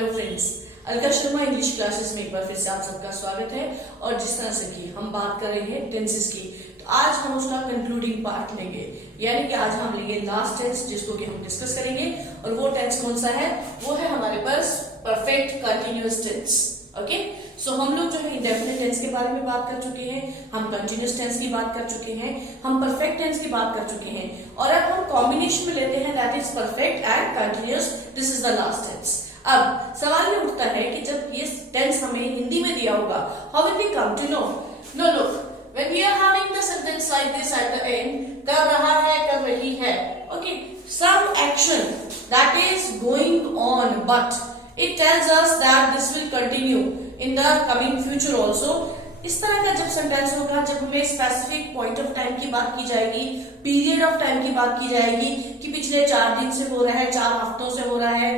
Hello friends, Alka Sharma English classes में एक बार फिर से आप सबका स्वागत है। और जिस तरह से कि हम बात कर रहे हैं टेंसेस की, तो आज हम उसका कंक्लूडिंग पार्ट लेंगे, यानी कि आज हम लेंगे लास्ट टेंस, जिसको कि हम डिस्कस करेंगे। और वो टेंस कौन सा है? वो है हमारे पास परफेक्ट कंटिन्यूअस टेंस। ओके, सो हम लोग जो है इंडेफिनिट टेंस के बारे में बात कर चुके हैं, हम कंटिन्यूअस टेंस की बात कर चुके हैं, हम परफेक्ट टेंस की बात कर चुके हैं, और अब हम कॉम्बिनेशन में लेते हैं, that is perfect and continuous. This is the last tense. अब सवाल ये उठता है कि जब ये टेंस हमें हिंदी में दिया होगा, how will we come to know? No, look, when we are having the sentence like this at the end, कर रहा है, कर रही है, okay, some action that is going on, but it tells us that this will continue in the coming future also. इस तरह का जब सेंटेंस होगा, जब हमें स्पेसिफिक पॉइंट ऑफ टाइम की बात की जाएगी, पीरियड ऑफ टाइम की बात की जाएगी कि पिछले 4 दिन से हो रहा है, 4 हफ्तों से हो रहा है,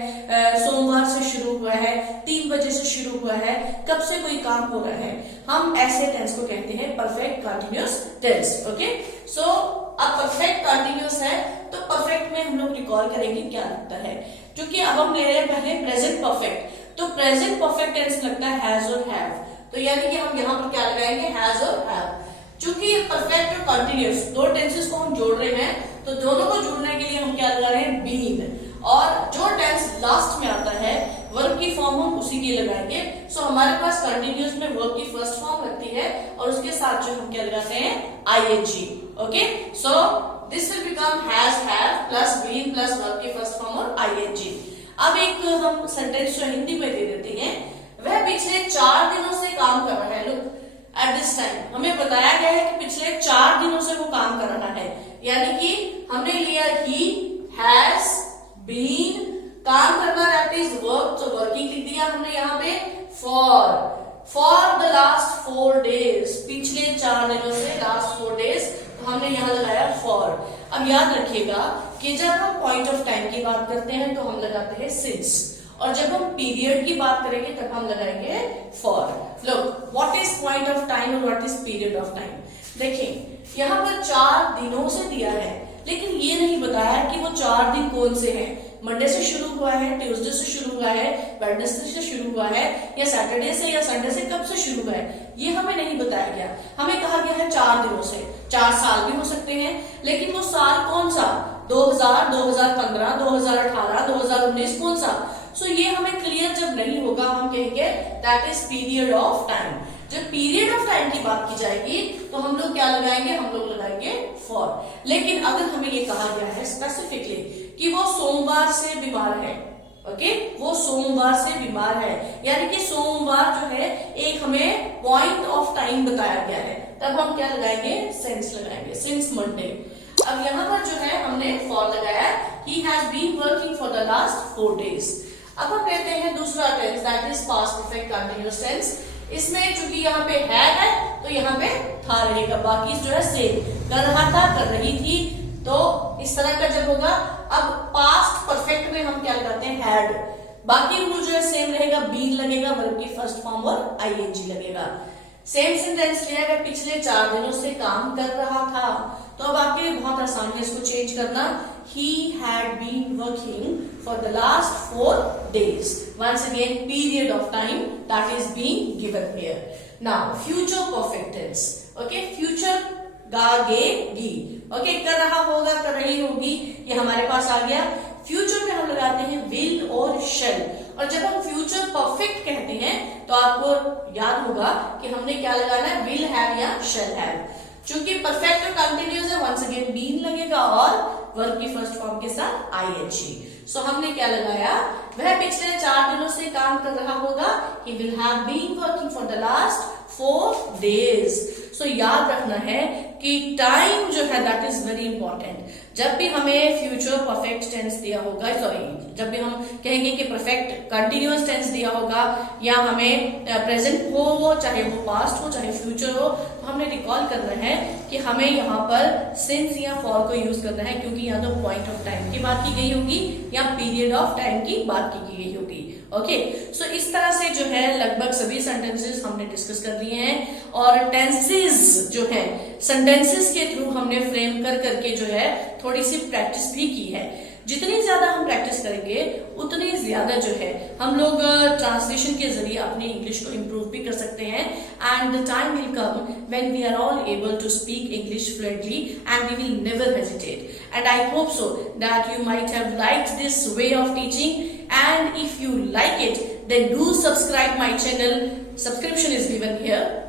सोमवार से शुरू हुआ है, 3 बजे से शुरू हुआ है, कब से कोई काम हो रहा है, हम ऐसे टेंस को कहते हैं परफेक्ट कंटिन्यूअस टेंस। ओके, सो अब परफेक्ट कंटिन्यूअस है, तो परफेक्ट में हम लोग रिकॉल करेंगे क्या लगता है, क्योंकि अब हम ले रहे हैं पहले प्रेजेंट परफेक्ट, तो प्रेजेंट परफेक्ट टेंस लगता है हैज और हैव, तो यानी कि हम यहाँ पर क्या लगाएंगे? हैज और हैव। चूंकि परफेक्ट और कंटिन्यूअस दो टेंसेस को हम जोड़ रहे हैं, तो दोनों को जोड़ने के लिए हम क्या लगा रहे हैं? बीन। और जो टेंस लास्ट में आता है वर्ब की फॉर्म हम उसी की लगाएंगे। सो हमारे पास कंटिन्यूअस में वर्ब की फर्स्ट फॉर्म लगती है, और उसके साथ जो हम क्या लगाते हैं? ING. Okay, so this will become has, have plus been plus verb की फर्स्ट फॉर्म और आईएनजी। अब एक हम सेंटेंस जो हिंदी में दे देते हैं, वह पिछले 4 दिनों से काम कर रहा है। लुक, एट दिस टाइम हमें बताया गया है कि पिछले 4 दिनों से वो काम कर रहा है, यानी कि हमने लिया ही हैज बीन, काम करना दैट इज वर्क, तो वर्किंग लिख दिया हमने यहाँ पे। फॉर द लास्ट 4 डेज, पिछले 4 दिनों से, लास्ट 4 डेज, तो हमने यहाँ लगाया फॉर। अब याद रखिएगा कि जब हम पॉइंट ऑफ टाइम की बात करते हैं तो हम लगाते हैं सिंस, और जब हम पीरियड की बात करेंगे तब हम लगाएंगे for. Look, what is point of time और what is period of time? देखिए, यहाँ पर 4 दिनों से दिया है, लेकिन ये नहीं बताया कि वो 4 दिन कौन से हैं। मंडे से शुरू हुआ है, ट्यूसडे से शुरू हुआ है, वेडनेसडे से शुरू हुआ है, या सैटरडे से या संडे से, कब से शुरू हुआ है, ये हमें नहीं बताया गया। हमें कहा गया है 4 दिनों से। 4 साल भी हो सकते हैं, लेकिन वो साल कौन सा? 2000, 2015, 2018, 2019, कौन सा? सो ये हमें क्लियर जब नहीं होगा, हम कहेंगे that is period of time. जब पीरियड ऑफ टाइम की बात की जाएगी तो हम लोग क्या लगाएंगे? हम लोग लगाएंगे फॉर। लेकिन अगर हमें ये कहा गया है स्पेसिफिकली कि वो सोमवार से बीमार है, ओके, वो सोमवार से बीमार है, यानी कि सोमवार जो है एक हमें पॉइंट ऑफ टाइम बताया गया है, तब हम क्या लगाएंगे? सिंस लगाएंगे, सिंस मंडे। अब यहाँ पर जो है हमने फॉर लगाया, he has been working for the last 4 days. अब हम लेते हैं दूसरा tense, that is past perfect continuous tense. इसमें चूंकि यहाँ पे है तो यहाँ पे था रहेगा, बाकी जो है सेम, कर रहा था, कर रही थी, तो इस तरह का जब होगा। अब पास्ट परफेक्ट में हम क्या लगाते हैं? हैड। बाकी रूल जो है सेम रहेगा, बीन लगेगा, वर्ब की फर्स्ट फॉर्म और आईएनजी लगेगा। सेम सेंटेंस लिया गया, पिछले 4 दिनों से काम कर रहा था, तो अब आपके लिए बहुत आसान है इसको चेंज करना। He had been working for the last 4 days. Once again, period of time that is being given here. Now, future perfect tense. Okay, future गागेगी. Okay, कर रहा होगा, कर रही होगी, ये हमारे पास आ गया। फ्यूचर में हम लगाते हैं will और shall, और जब हम फ्यूचर परफेक्ट कहते हैं तो आपको याद होगा कि हमने क्या लगाना है? will have या shall have। चूंकि परफेक्ट और कंटिन्यूअस है, वंस अगेन बीन लगेगा और वर्ब की फर्स्ट फॉर्म के साथ आईएनजी। सो हमने क्या लगाया? वह पिछले 4 दिनों से काम कर रहा होगा, he will have been working for the last 4 days। सो याद रखना है कि टाइम जो है दैट इज वेरी इंपॉर्टेंट। जब भी हमें फ्यूचर परफेक्ट टेंस दिया होगा, सॉरी, जब भी हम कहेंगे कि परफेक्ट कंटिन्यूअस टेंस दिया होगा, या हमें प्रेजेंट हो, चाहे वो पास्ट हो, चाहे फ्यूचर हो, तो हमने रिकॉल करना है कि हमें यहाँ पर सिंस या फॉर को यूज करना है, क्योंकि यहाँ तो पॉइंट ऑफ टाइम की बात की गई होगी या पीरियड ऑफ टाइम की बात की गई होगी। ओके, सो इस तरह से जो है लगभग सभी सेंटेंसेस हमने डिस्कस कर लिए हैं, और टेंसेस जो है सेंटेंसेस के थ्रू हमने फ्रेम कर करके जो है थोड़ी सी प्रैक्टिस भी की है। जितनी ज्यादा हम प्रैक्टिस करेंगे उतनी ज्यादा जो है हम लोग ट्रांसलेशन के जरिए अपनी इंग्लिश को इम्प्रूव भी कर सकते हैं and the time will come when we are all able to speak English fluently and we will never hesitate. And I hope so that you might have liked this way of teaching, and if you like it, then do subscribe my channel. Subscription is given here.